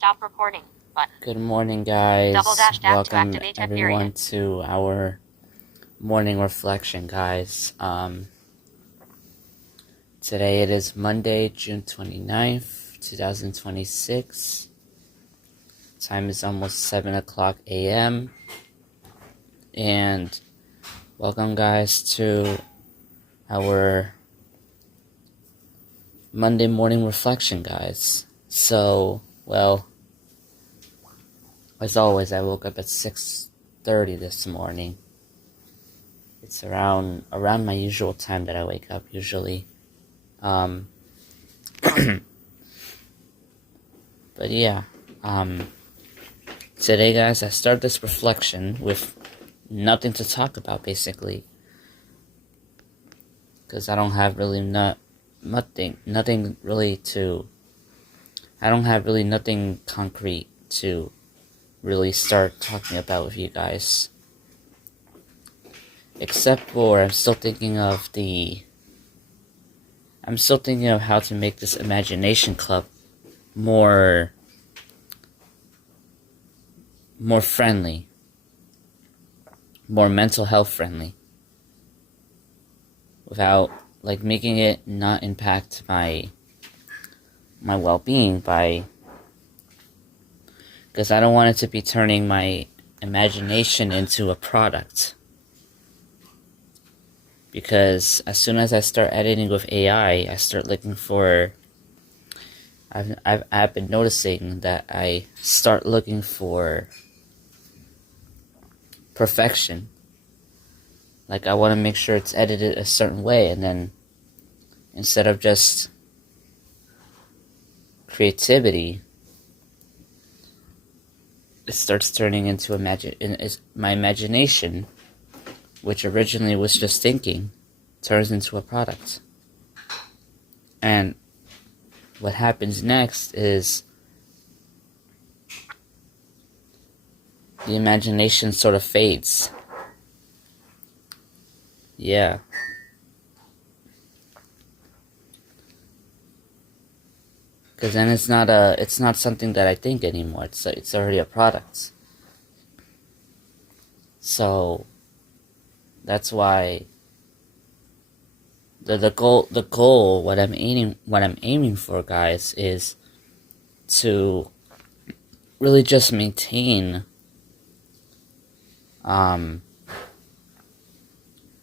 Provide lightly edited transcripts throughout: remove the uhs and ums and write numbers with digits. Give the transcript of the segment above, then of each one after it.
Stop recording button. Good morning, guys. Double-dash-tap to Welcome activate everyone period. to our morning reflection, guys. Today it is Monday, June 29th, 2026. Time is almost 7 o'clock a.m. And welcome, guys, to our Monday morning reflection, guys. So, well, as always, I woke up at 6:30 this morning. It's around my usual time that I wake up usually. But yeah, today, guys, I start this reflection with nothing to talk about, basically, because I don't have really nothing really to. I don't have really nothing concrete to really start talking about with you guys. Except for I'm still thinking of how to make this imagination club more friendly, more mental health friendly, without making it not impact my well-being because I don't want it to be turning my imagination into a product. Because as soon as I start editing with AI, I start looking for. I've been noticing that I start looking for perfection. Like, I want to make sure it's edited a certain way, and then instead of just creativity, it starts turning into my imagination, which originally was just thinking, turns into a product. And what happens next is the imagination sort of fades. Yeah. Because then it's not something that I think anymore. It's already a product. So that's why the goal, what I'm aiming for, guys, is to really just maintain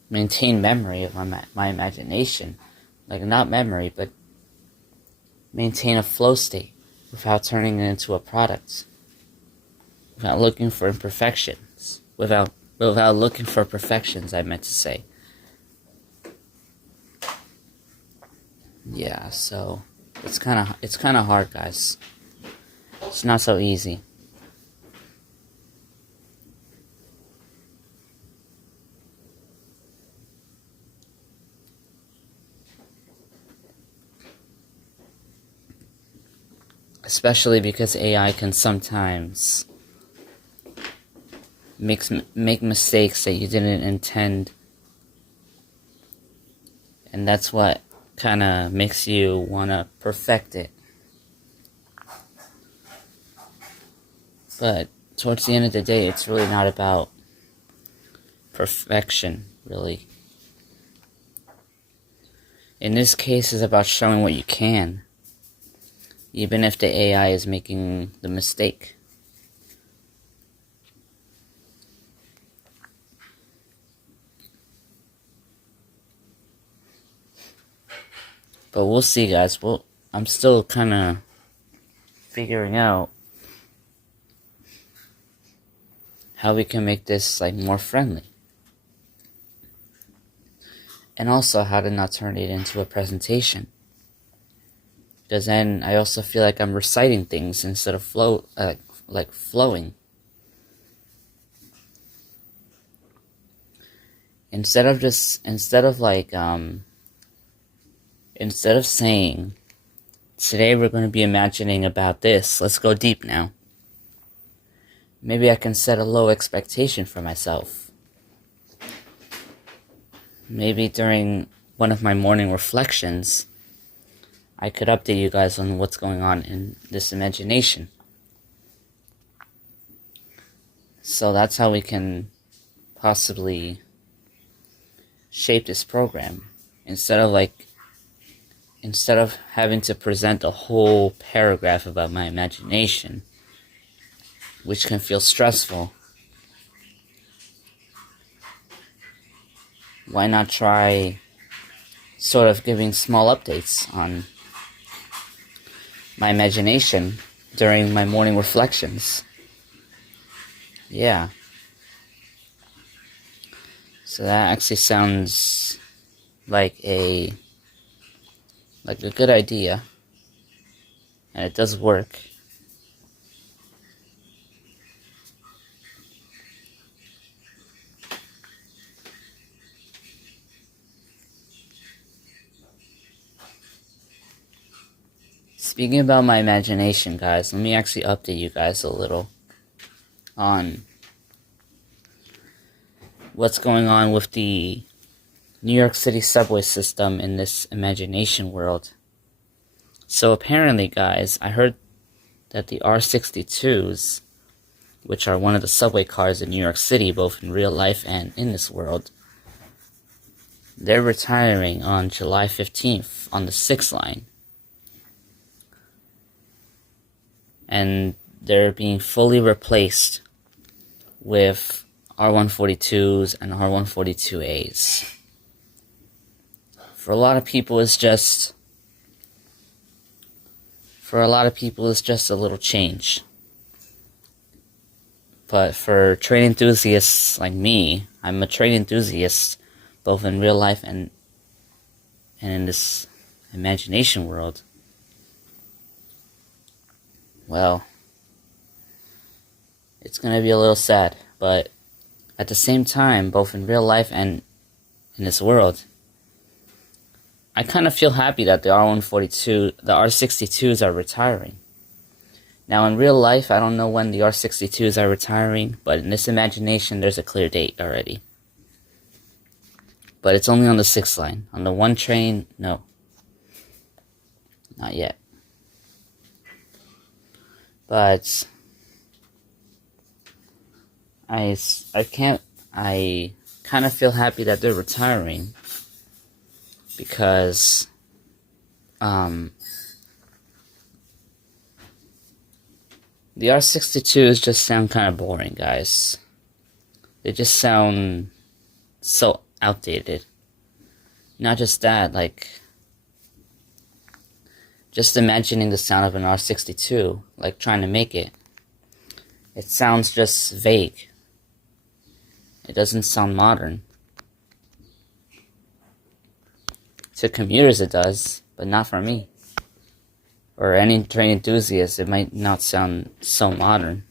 memory of my imagination. Like, not memory, but maintain a flow state without turning it into a product. Without looking for imperfections. Without looking for perfections, I meant to say. Yeah, so it's kind of hard, guys. It's not so easy. Especially because AI can sometimes make mistakes that you didn't intend. And that's what kind of makes you want to perfect it. But towards the end of the day, it's really not about perfection, really. In this case, it's about showing what you can, even if the AI is making the mistake. But we'll see, guys. I'm still kind of figuring out how we can make this more friendly. And also how to not turn it into a presentation. Because then I also feel like I'm reciting things instead of flowing. Instead of saying, today we're going to be imagining about this, let's go deep now. Maybe I can set a low expectation for myself. Maybe during one of my morning reflections, I could update you guys on what's going on in this imagination. So that's how we can possibly shape this program. Instead of having to present a whole paragraph about my imagination, which can feel stressful, why not try sort of giving small updates on my imagination during my morning reflections? Yeah. So that actually sounds like a good idea, and it does work. Speaking about my imagination, guys, let me actually update you guys a little on what's going on with the New York City subway system in this imagination world. So apparently, guys, I heard that the R62s, which are one of the subway cars in New York City, both in real life and in this world, they're retiring on July 15th on the 6th line. And they're being fully replaced with R142s and R142As. For a lot of people, it's just a little change. But for train enthusiasts like me, I'm a train enthusiast both in real life and in this imagination world. Well, it's gonna be a little sad, but at the same time, both in real life and in this world, I kind of feel happy that the R62s are retiring. Now, in real life, I don't know when the R62s are retiring, but in this imagination, there's a clear date already. But it's only on the 6th line. On the 1 train, no. Not yet. But I kind of feel happy that they're retiring because the R62s just sound kind of boring, guys. They just sound so outdated. Not just that, like, just imagining the sound of an R62, like trying to make it. It sounds just vague. It doesn't sound modern. To commuters it does, but not for me. Or any train enthusiast, it might not sound so modern.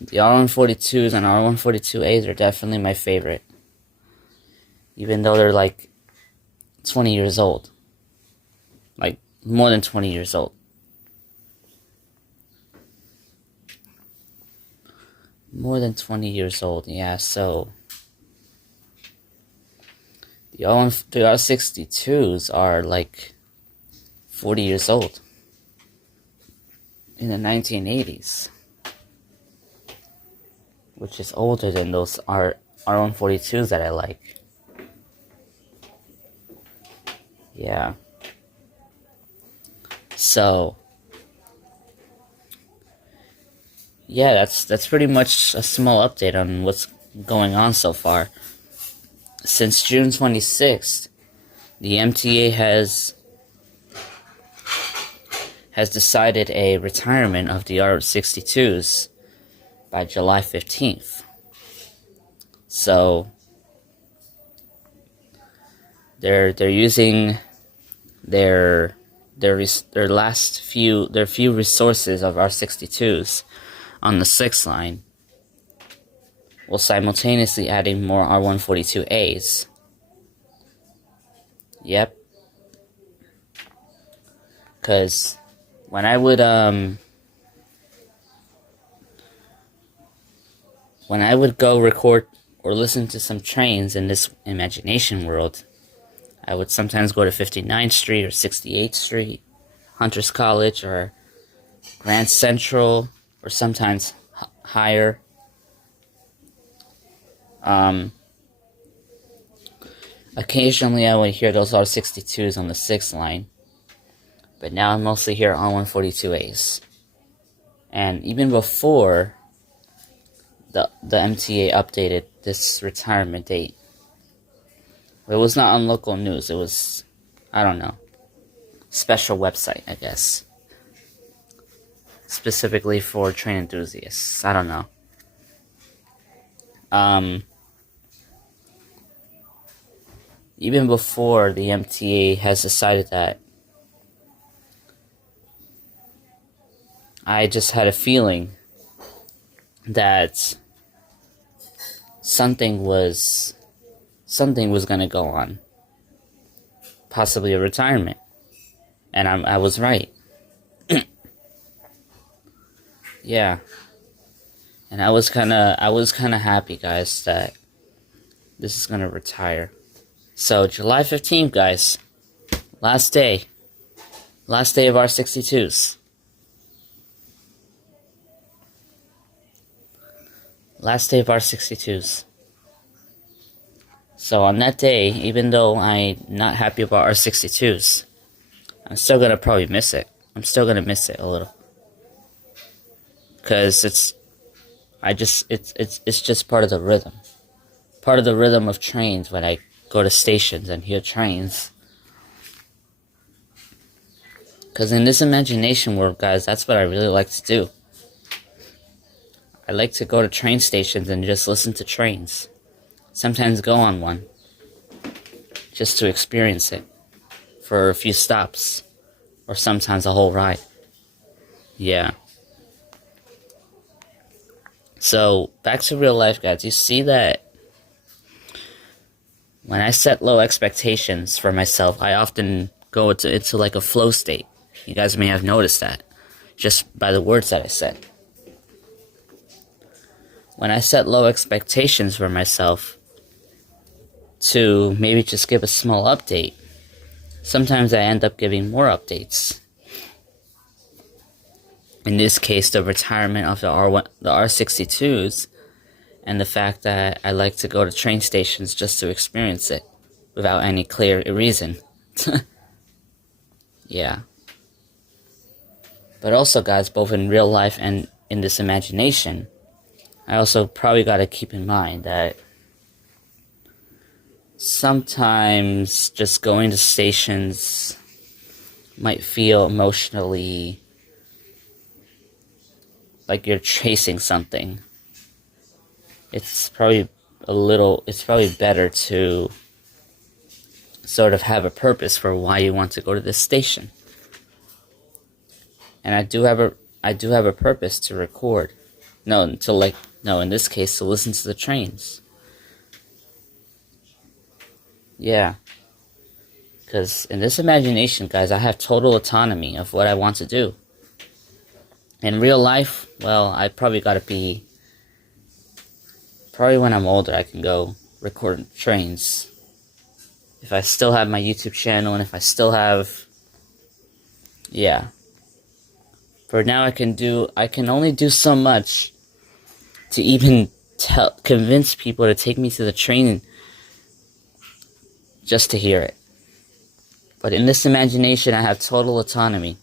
The R142s and R142As are definitely my favorite. Even though they're like 20 years old. Like, more than 20 years old. More than 20 years old, yeah, so the R62s are like 40 years old in the 1980s, which is older than those R142s that I like. Yeah. So yeah, that's pretty much a small update on what's going on so far. Since June 26th, the MTA has decided a retirement of the R62s by July 15th. So they're using their few resources of R62s on the 6th line, while simultaneously adding more R142As. Yep. Because when I would go record or listen to some trains in this imagination world, I would sometimes go to 59th Street or 68th Street, Hunter's College or Grand Central, or sometimes higher. Occasionally I would hear those R62s on the 6th line, but now I mostly hear R142As. And even before the MTA updated this retirement date, it was not on local news. It was, I don't know, special website, I guess, specifically for train enthusiasts. I don't know. Even before the MTA has decided that, I just had a feeling that something was gonna go on, possibly a retirement, and I was right. Yeah, and I was kind of happy, guys, that this is gonna retire. So July 15th, guys, last day of R62s. Last day of R62s. So on that day, even though I'm not happy about R62s, I'm still gonna probably miss it. I'm still gonna miss it a little, cause it's just part of the rhythm. Part of the rhythm of trains when I go to stations and hear trains. Cause in this imagination world, guys, that's what I really like to do. I like to go to train stations and just listen to trains. Sometimes go on one, just to experience it for a few stops, or sometimes a whole ride. Yeah. So, back to real life, guys. You see that when I set low expectations for myself, I often go into like a flow state. You guys may have noticed that, just by the words that I said. When I set low expectations for myself to maybe just give a small update, sometimes I end up giving more updates. In this case, the retirement of the R62s, and the fact that I like to go to train stations just to experience it without any clear reason. Yeah. But also, guys, both in real life and in this imagination, I also probably gotta keep in mind that sometimes just going to stations might feel emotionally like you're chasing something. It's probably better to sort of have a purpose for why you want to go to this station. And I do have a purpose to record. In this case, to listen to the trains. Yeah. Because in this imagination, guys, I have total autonomy of what I want to do. In real life, well, I probably gotta be... Probably when I'm older, I can go record trains. If I still have my YouTube channel, and if I still have... Yeah. For now, I can only do so much to even convince people to take me to the train just to hear it. But in this imagination, I have total autonomy.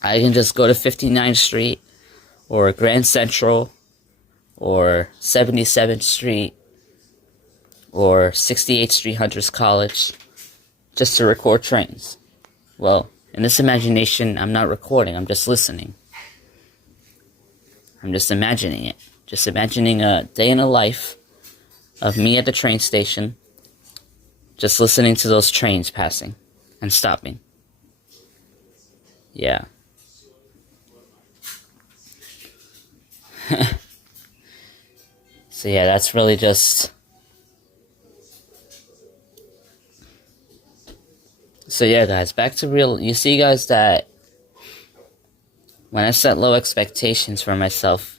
I can just go to 59th Street, or Grand Central, or 77th Street, or 68th Street Hunters College, just to record trains. Well, in this imagination, I'm not recording, I'm just listening. I'm just imagining it. Just imagining a day in the life of me at the train station, just listening to those trains passing and stopping. Yeah. So yeah, that's really just... So yeah, guys, back to real... You see, guys, that when I set low expectations for myself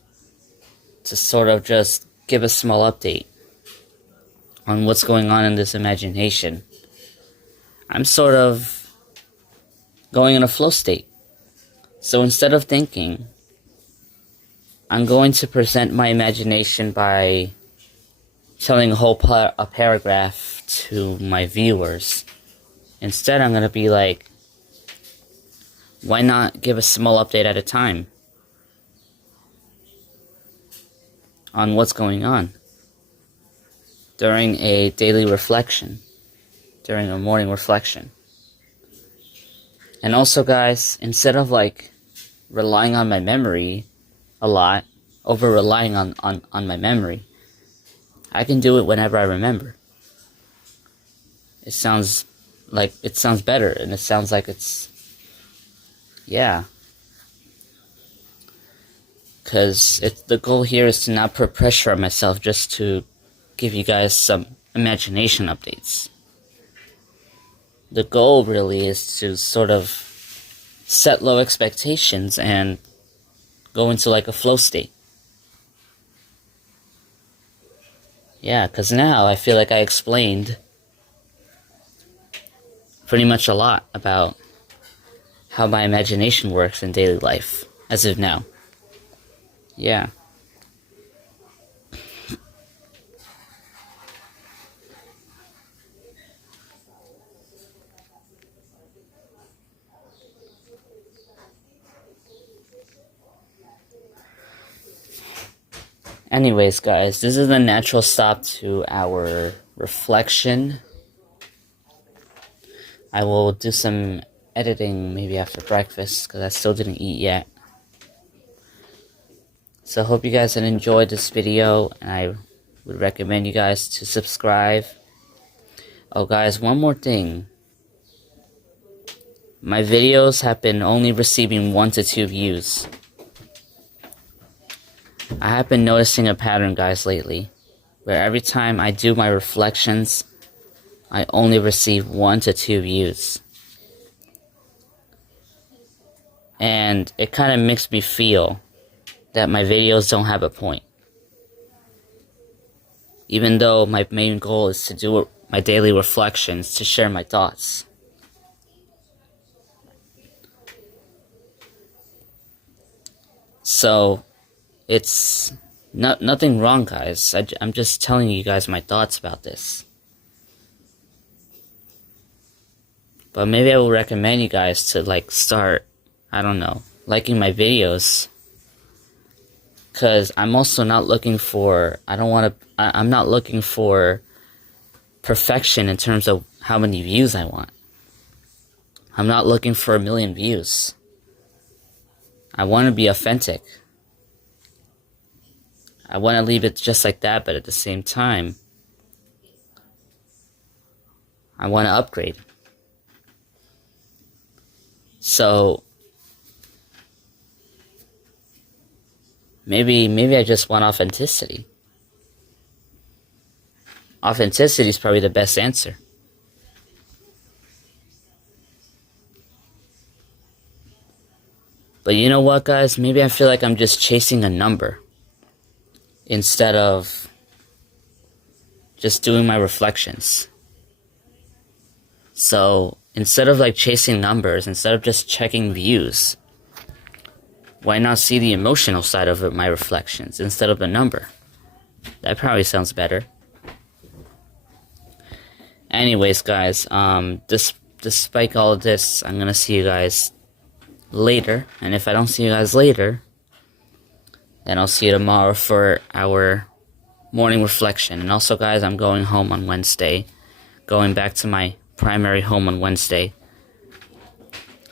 to sort of just give a small update on what's going on in this imagination, I'm sort of going in a flow state. So instead of thinking I'm going to present my imagination by telling a whole a paragraph to my viewers. Instead, I'm going to be like, why not give a small update at a time on what's going on during a daily reflection, during a morning reflection. And also, guys, instead of like relying on my memory a lot, over relying on my memory, I can do it whenever I remember. It sounds better, and it sounds like it's, yeah. Because the goal here is to not put pressure on myself, just to give you guys some imagination updates. The goal really is to sort of set low expectations and go into like a flow state. Yeah, because now I feel like I explained pretty much a lot about how my imagination works in daily life, as of now. Yeah. Anyways, guys, this is the natural stop to our reflection. I will do some editing maybe after breakfast, because I still didn't eat yet. So I hope you guys had enjoyed this video, and I would recommend you guys to subscribe. Oh guys, one more thing. My videos have been only receiving 1 to 2 views. I have been noticing a pattern, guys, lately, where every time I do my reflections, I only receive 1 to 2 views. And it kind of makes me feel that my videos don't have a point. Even though my main goal is to do my daily reflections, to share my thoughts. So, it's nothing wrong, guys. I'm just telling you guys my thoughts about this. But maybe I will recommend you guys to like start, I don't know, liking my videos. Because I'm also not looking for, I'm not looking for perfection in terms of how many views I want. I'm not looking for 1 million views. I want to be authentic. I want to leave it just like that, but at the same time, I want to upgrade. So, maybe I just want authenticity. Authenticity is probably the best answer. But you know what, guys? Maybe I feel like I'm just chasing a number instead of just doing my reflections. So, instead of like chasing numbers, instead of just checking views, why not see the emotional side of my reflections instead of the number? That probably sounds better. Anyways, guys, despite all of this, I'm gonna see you guys later. And if I don't see you guys later, then I'll see you tomorrow for our morning reflection. And also, guys, I'm going home on Wednesday. Going back to my primary home on Wednesday.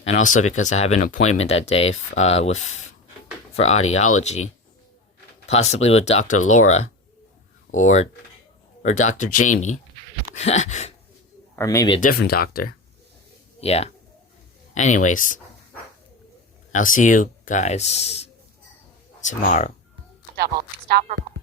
And also because I have an appointment that day for audiology. Possibly with Dr. Laura. Or Dr. Jamie. Or maybe a different doctor. Yeah. Anyways. I'll see you guys tomorrow. Double. Stop recording.